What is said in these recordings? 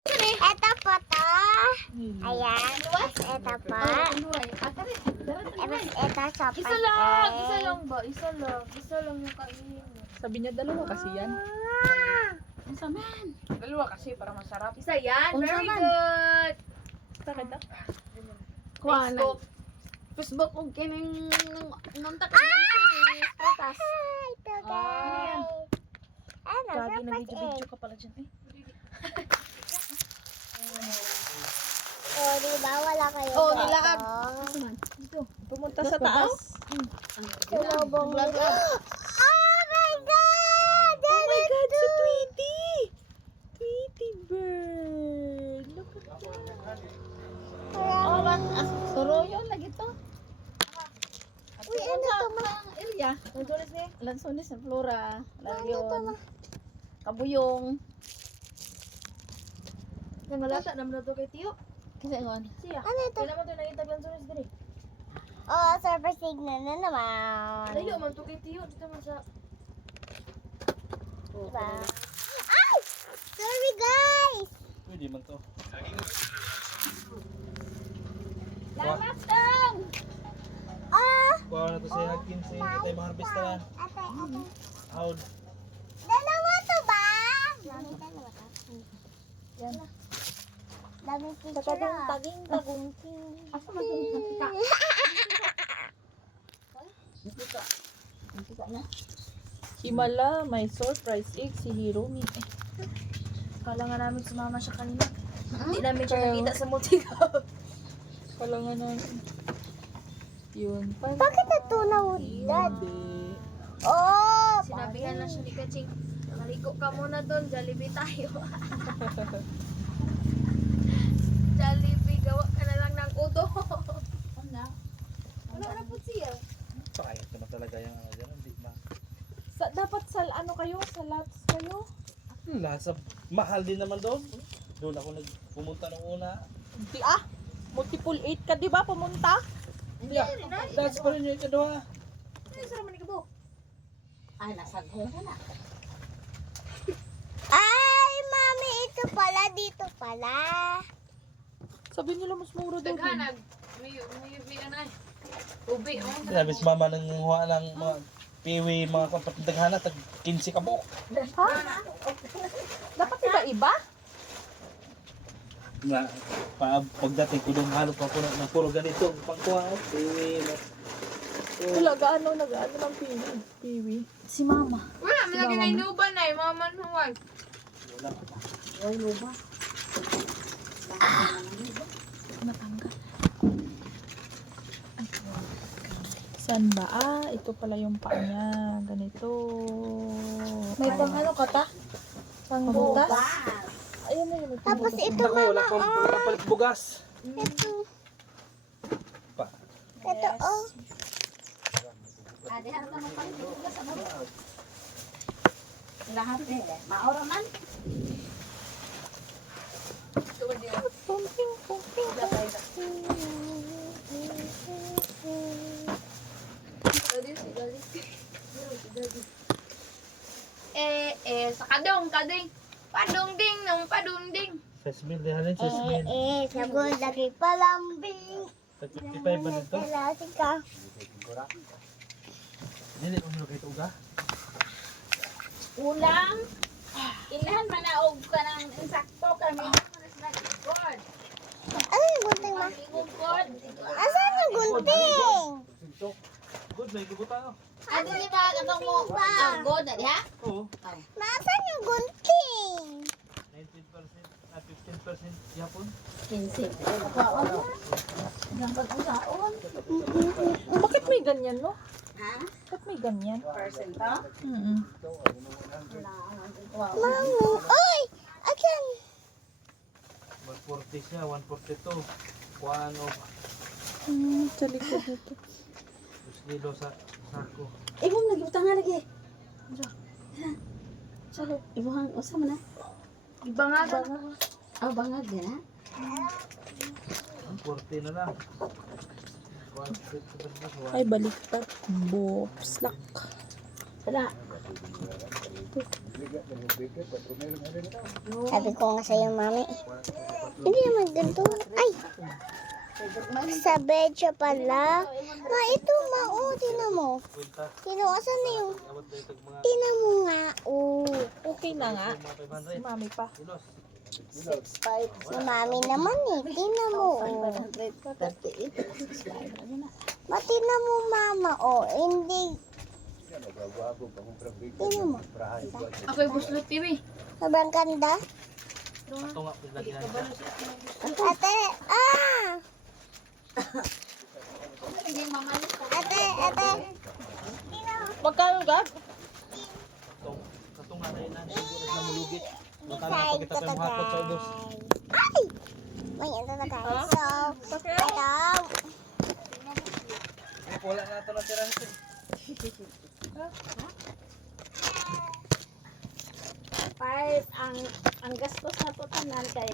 Ito po to. Ayan. Ito po. Ito sopas. Isa lang ba? Isa lang yung kainin. Sabi niya dalawa kasi yan. Ang saman. Dalawa kasi para masarap. Isa yan. Ang Very saman. good. Bakit na? Kuha na. Facebook kung kining nunta ka lang sinis. Patas. Ito guys. Ano, Gagi na sopas video ka pala dyan eh. Oh, di ba wala kayo Oh, dito? nilaag. Pumunta sa taas. Sinubong Vlog nila. up. Oh my God! Oh my God, si Tweety! Tweety bird. Look at that. Oh, ba? Suro yun lagi to. Uy, ano to ma? Ang area. Lansones ni? Lansones ng Flora. Ano to Lagyon. ma? Kabuyong. Yung malata naman na to kay Tiyo. Kasi ngon. Siya. Ano ito? Kailan mo ito nakita Lansones dali? Oh, surfer signal na naman. Layo man to kay Tiyo. Dito man sa... Diba? Ay! Sorry guys! Pwede man to. Lamas dong! Ah! Kuha na to si Hakin sa hindi tayo maharbista na. Ate. Howd. Dalawa to ba? Mami, dalawa to. Yan. Daming picture ah. Taging-tagungking. Asa man yung nakita? Nakita na. Himala, may surprise egg si Hiromi. Kala nga namin sumama siya kanina. Hindi namin siya nakita sa multi-cup. Kala nga namin. Yun pala. Bakit natunaw dad? Hindi. Oh! Sinabihan lang siya ni Kaching. Maligo ka muna doon, Jollibee tayo. Jollibee, gawa ka na lang ng udo. Ano? Wala na po siya. Pakayat naman talaga yung ano dyan. Hindi ma. Dapat sa ano kayo? Sa lots kayo? Lahat sa mahal din naman doon. Doon ako pumunta nung una. Hindi ah. Multiple 8 ka di ba pumunta? Yeah. That's pa rin yung ikadwa. Ano sa raman ikaw? Ay, nasagho na. Ay, mami, ito pala, dito pala. Sabi nila mas mura daw. Daghanag. May ubi na eh. Ubi, oh. Sabi si mama nang huwa ng mga piwi, mga kapatid daghana, tag 15 ka buok. Ha? Dapat iba-iba? Na, pagdating ko doon, halos pa po ng puro ganito. Pangkuha, piwi. Wala, gaano ng piwi. Piwi. Si mama. Wala, may lagi na inuban na eh. Mga manuwag. Wala. Ay, luba. Natanggal. Saan ba? Ah, ito pala yung paa niya. Ganito. May pang ano ka ta? Pang butas? Ayun na yun. Tapos ito, Ako, wala mama, pang palit bugas. ito. Pa. Ito, oh. Lahat eh. Maora man. Pumping, pumping, Sa kading. Padong ding, nung padong ding. Sesmil, di halin sesmil. Sagot lagi palambing. Tag 55 ba dito? Talasin ka. Hindi, kung nilagay ito uga. Ulang. Ilahan manaog ka ng insakto kami. Good. Ano yung gunting, ma? Good. Asan yung gunting? Sintok. Good, may gugutan, no? Ano di ba katong mo? Good na ha? Oo. Nasaan yung gunting? 19%, 15% yapon. 15. Bakit may ganyan, no? Ha? Bakit may ganyan? Percent to? Mami, oy! Asan? 140 siya, 142. Kuhaan o Sa likod nito. 2 kilo sa sako. Ibong lagi utang nga lagi. Ibuhang usa man na. Ibangag. Ah, bangag na. 140 na lang. Ay, baliktad. Bopslak. Sana. Sabi ko nga sa'yo, mami. Hindi naman ganito. Ay! Sa bed siya pala. Ma, ito ma. Oh, tinan mo. Sino, asan na yung... Tinan mo nga. Oh. Okay na nga. Si mami pa. Si mami naman eh. Tinan mo. Oh. Ma, tinan mo, mama. Oh, hindi. Tinan mo. Ako'y buslut TV. Sobrang ganda. Ito nga, lagi na siya. Ate, ah! Hindi mamalit ka. Ate, ate. Magkano ka? Ito nga na yun na. Siguro na mulugit. Baka na Side pagkita pa yung hapot sa ubos. Ay! May ito na guys. So, ito. Wala na ito na tira nito. Five, ang gastos na to tanan kay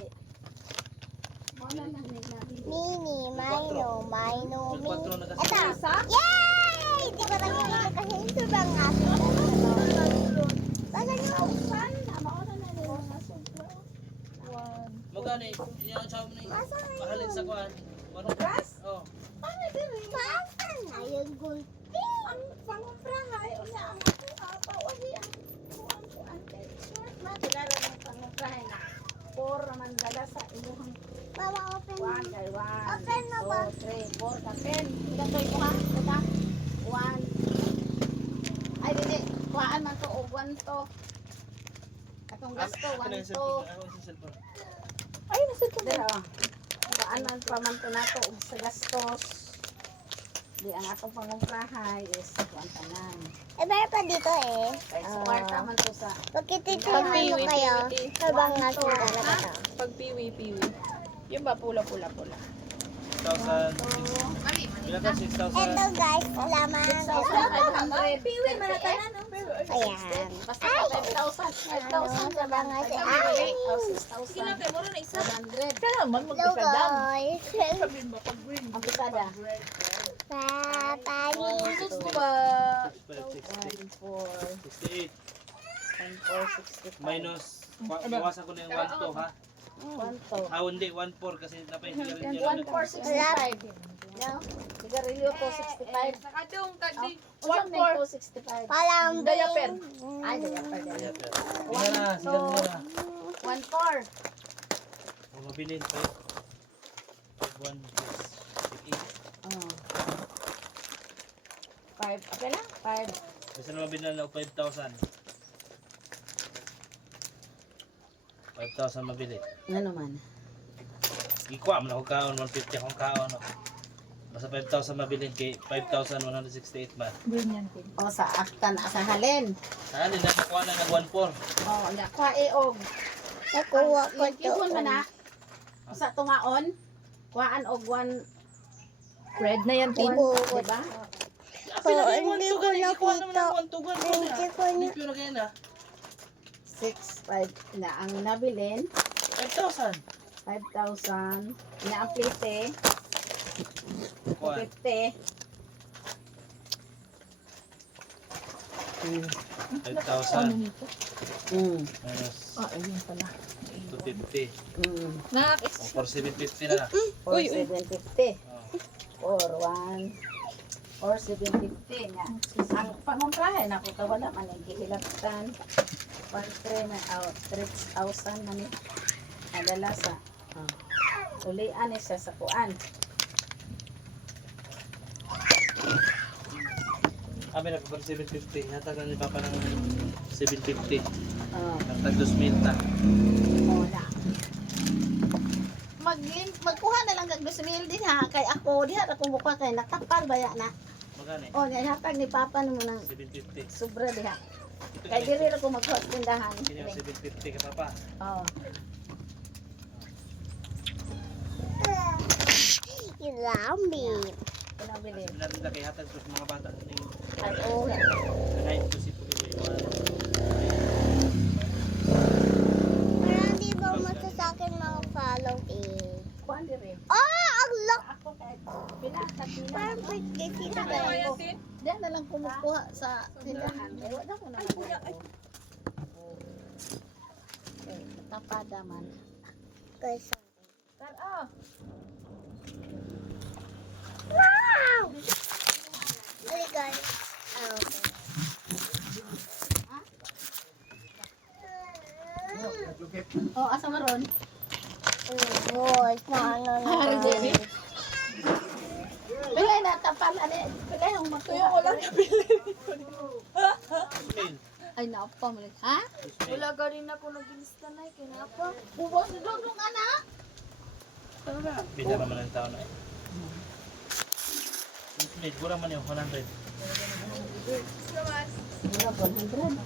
Mini, Mino, Mini. Nagpatro na kasi. Ito. Yay! Di ba lang yung ito kasi ito bang aso? Baka nyo. Magkano eh. Yung ang sabi na mahalin sa kuhan. Manong gas? Oo. Pasan na yung gulpi. ang pangumprahay una ang ako pauli ang kuan kay short na kilala ng pangumprahay na por man dala sa imuhang Mama, open. 1 kay 1 Open mo ba? 2 3 4 ka 10 igatoy ko ha kada 1 ay dili kuan man to og 1 to atong gasto 1 to Ay, nasa ito. dira kuan man pa man to nato og sa gastos di ang atong pangumprahay is kuan tanan Eh, meron pa dito eh. kay sa kwarta man to sa Pagkititihan mo kayo. Sabang aso talaga to. Pag piwi. Yung ba pula-pula-pula. 6,000. Bila ka 6,000. Ito guys, laman. 6,500 piwi man na tanan no Ayan. basta 5,000 5,000 Sabang aso. ay Ay! 6,000 Kaya mura na isa. 100 Kaya naman, Hello magpisadam. guys. Sabihin ba pag green? ang pisada Papani. Gusto ba? 68. 465 Minus. Bawasan ko na yung 1 to ha. 1 to Ah, hindi. 1,4 kasi napahinga rin yun. 1,465 no sigarilyo to 65 Sakadong kadi. 1,465 Palang Diaper. ay diaper Tingnan na. Sigan mo na. 1,4 Kung mabilin pa yun. 1 plus 5 okay lang 5 Basta na mabilin na 5,000. 5,000 mabili. ano man Ikuha mo na kung kaon. 150 akong kaon. No? Basta 5,000 mabilin kay 5,168 man. Green yan, Tim. o sa aktan sa halin Ah, hindi na nakuha na ng 1,400. oh na kwa og Nakuha ko to. Kihon man na sa tungaon kuhaan og 1 Red na yan, Tim. Ibukod. diba So, hindi ko nakita. Hindi ko na. Hindi ko na kaya na. 6,500 na ang nabilin 5,000. 5,000 na ang plite Kuha. 50 5,000 nito? minus Ah, ayun pala. 250. Nakakis. O 4,750 na. 4,750 Oh. or 1 or 750 na ang pamamprahe na ko wala man ang gihilaptan 1,3 na out 3,000 man ni adala sa ulian ni siya sa kuan Kami na pa 750. Natagal ni Papa ng 750. oh Tag 2,000 ta. na magkuha na lang kag 2,000 din ha kay ako diha ako mukha kay nakapal baya na Magani? oh nihatag ni papa nimo nang 750. sobra diha Ito kay diri ra ko magkuha sa tindahan Kini yung 750 ka Papa. oh Ilambi. pinabili Natin na kay hatag ko sa mga bata. ay oh Night ko si Pugili. Pero hindi ba masasakin mga follow eh? kuan diri Oh, ang lock. ako kay pinakatila parang birthday dito tayo. Diyan na lang kumukuha sa tindahan. Eh, wala ko na lang. Eh, tapada man. Guys, Tara. wow! Dali guys. Ah, okay. Oh, asa maron? Boy, paano Ay, na? Jenny. Pilay na tapal ani. Pilay ang makuha. Wala nabili. Ay, naapa mo. Ha? Wala ka rin ako nag-insta na. Kinapa. Bubos dong anak. Bida naman ang tao na eh. Smith, kurang man yung 100. Wala 100.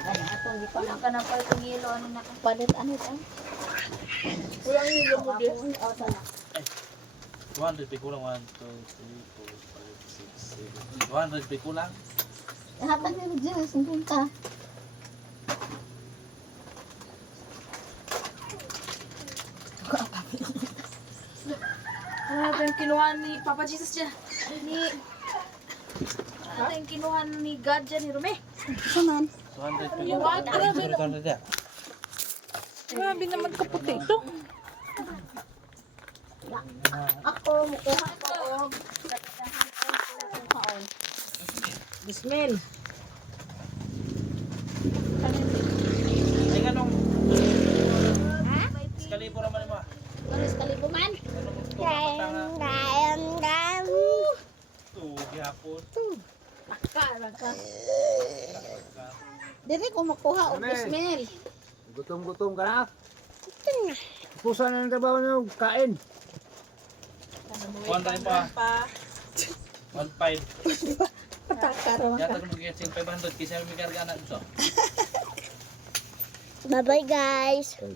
Ay, atong di pa Wala ka na pa itong yelo. Ano na ka? palit anit ang. Walang yelo mo din. Oh, sana. 200 pa kulang. 1, 2, 3, 4, 5, 6, 7. 200 pa kulang. Hatag ni Regina 50. Ano natin yung kinuha ni Papa Jesus dyan? Ano natin yung kinuha ni God dyan ni Rome? Saman. 200 pa Yung kulang. grabe, 200 yan. Grabe naman kaputi ito. Ako mukuha ko og kaon. Bismil. Ay, ganong. Skalipo naman mo. Kanis kalibuman. Dam. Gihapon. Ka. Dili ko makuha og bismil. Gutom-gutom ka na. Ito na. Pusa na ng trabaho niyo, kain. 100 pa. 1.5. Patakar man ka. Yata mo gets 500 kasi may karga na dito. Bye-bye guys. Ay,